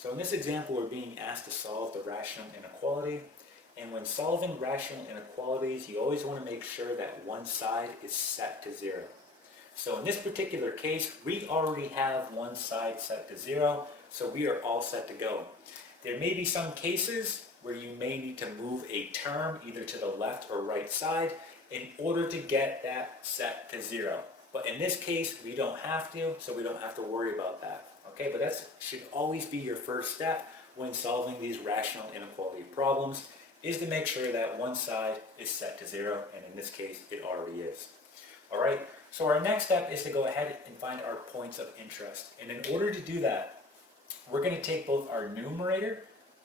So in this example, we're being asked to solve the rational inequality. And when solving rational inequalities, you always want to make sure that one side is set to 0. So in this particular case, we already have one side set to 0, so we are all set to go. There may be some cases where you may need to move a term either to the left or right side in order to get that set to 0. But in this case, we don't have to, so we don't have to worry about that. Okay, but that should always be your first step when solving these rational inequality problems, is to make sure that one side is set to 0, and in this case, it already is. All right, so our next step is to go ahead and find our points of interest. And in order to do that, we're going to take both our numerator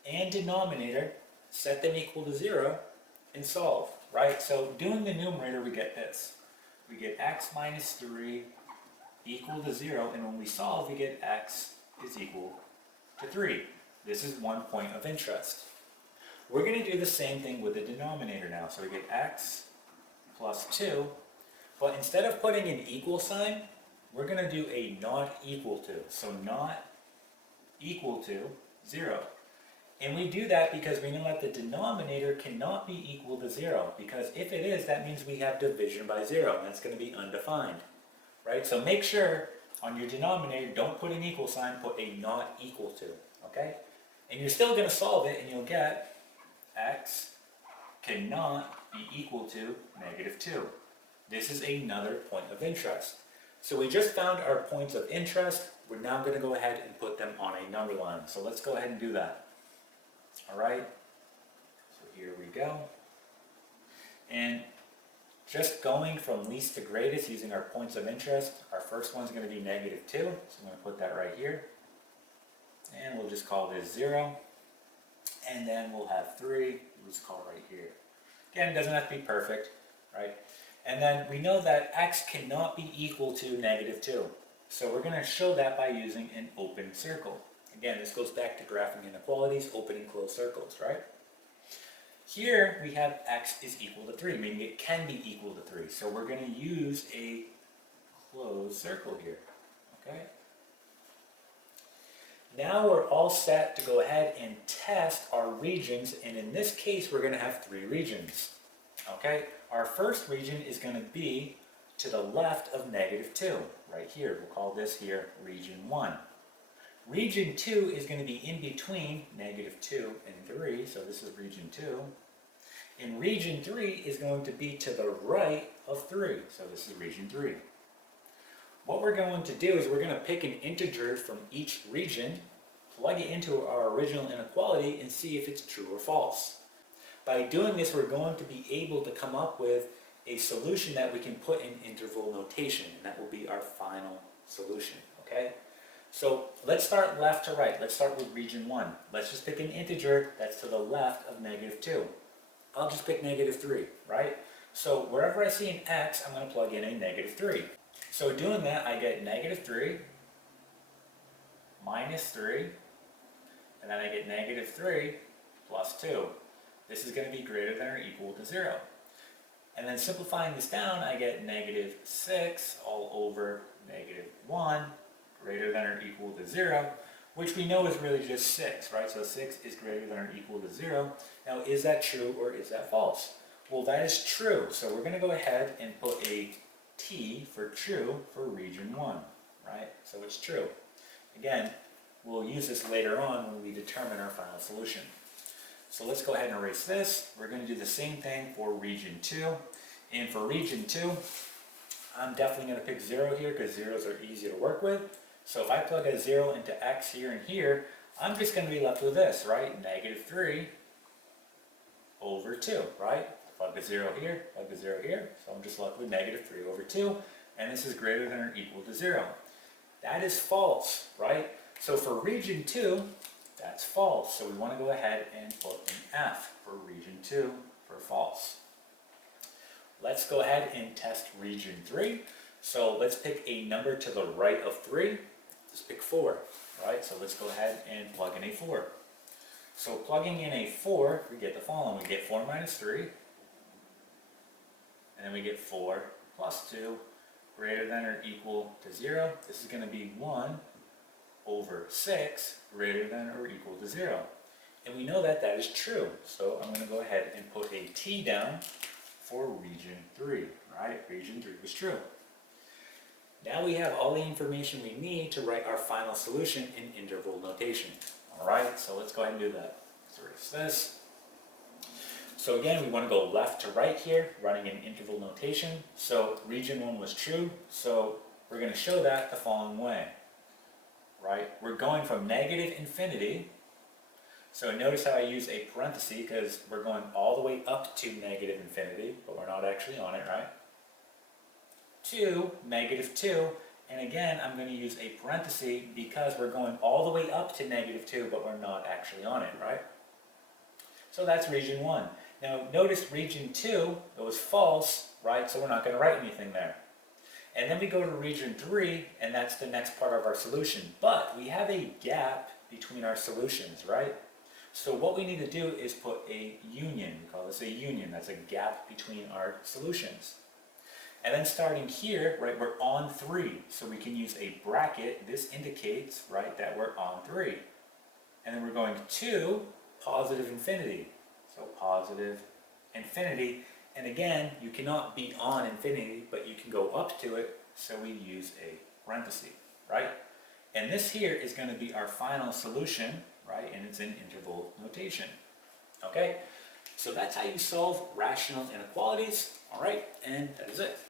and denominator, set them equal to 0, and solve, right? So doing the numerator, we get this. We get x minus 3 equal to 0, and when we solve, we get x is equal to 3. This is one point of interest. We're going to do the same thing with the denominator now. So we get x plus 2, but instead of putting an equal sign, we're going to do a not equal to. So not equal to 0. And we do that because we know that the denominator cannot be equal to 0, because if it is, that means we have division by 0, and that's going to be undefined. Right? So make sure on your denominator, don't put an equal sign, put a not equal to. Okay? And you're still going to solve it, and you'll get x cannot be equal to negative 2. This is another point of interest. So we just found our points of interest. We're now going to go ahead and put them on a number line. So let's go ahead and do that. All right? So here we go. And just going from least to greatest using our points of interest, our first one's going to be negative 2. So I'm going to put that right here. And we'll just call this 0. And then we'll have 3, we'll just call right here. Again, it doesn't have to be perfect, right? And then we know that x cannot be equal to negative 2. So we're going to show that by using an open circle. Again, this goes back to graphing inequalities, open and closed circles, right? Here we have x is equal to 3, meaning it can be equal to 3. So we're going to use a closed circle here, okay? Now we're all set to go ahead and test our regions, and in this case we're going to have 3 regions. Okay, our first region is going to be to the left of negative 2, right here. We'll call this here region 1. Region 2 is going to be in between negative 2 and 3, so this is region 2. And region 3 is going to be to the right of 3, so this is region 3. What we're going to do is we're going to pick an integer from each region, plug it into our original inequality, and see if it's true or false. By doing this, we're going to be able to come up with a solution that we can put in interval notation, and that will be our final solution, okay? So let's start left to right. Let's start with region 1. Let's just pick an integer that's to the left of negative 2. I'll just pick negative 3, right? So wherever I see an x, I'm going to plug in a negative 3. So doing that, I get negative 3 minus 3, and then I get negative 3 plus 2. This is going to be greater than or equal to 0. And then simplifying this down, I get negative 6 all over negative 1 greater than or equal to 0, which we know is really just 6, right? So 6 is greater than or equal to 0. Now, is that true or is that false? Well, that is true. So we're going to go ahead and put a T for true for region 1, right? So it's true. Again, we'll use this later on when we determine our final solution. So let's go ahead and erase this. We're going to do the same thing for region 2. And for region 2, I'm definitely going to pick 0 here because zeros are easy to work with. So if I plug a 0 into x here and here, I'm just going to be left with this, right? Negative 3 over 2, right? Plug the 0 here, plug the 0 here. So I'm just left with negative 3 over 2. And this is greater than or equal to 0. That is false, right? So for region 2, that's false. So we want to go ahead and put an F for region 2 for false. Let's go ahead and test region 3. So let's pick a number to the right of 3. Let's pick 4, right? So let's go ahead and plug in a 4. So plugging in a 4, we get the following. We get 4 minus 3. And then we get 4 plus 2 greater than or equal to 0. This is going to be 1 over 6 greater than or equal to 0. And we know that that is true. So I'm going to go ahead and put a T down for region 3, right? Region 3 was true. Now we have all the information we need to write our final solution in interval notation. All right, so let's go ahead and do that. Let's erase this. So again, we want to go left to right here, running in interval notation. So region 1 was true, so we're going to show that the following way. Right? We're going from negative infinity. So notice how I use a parenthesis because we're going all the way up to negative infinity, but we're not actually on it, right? To negative 2, and again I'm going to use a parenthesis because we're going all the way up to negative 2, but we're not actually on it, right? So that's region 1. Now notice region 2, it was false, right? So we're not going to write anything there. And then we go to region 3, and that's the next part of our solution. But we have a gap between our solutions, right? So what we need to do is put a union. We call this a union. That's a gap between our solutions. And then starting here, right, we're on 3. So we can use a bracket. This indicates, right, that we're on 3. And then we're going to positive infinity. So positive infinity. And again, you cannot be on infinity, but you can go up to it. So we use a parenthesis, right? And this here is going to be our final solution, right? And it's in interval notation. Okay? So that's how you solve rational inequalities. All right? And that is it.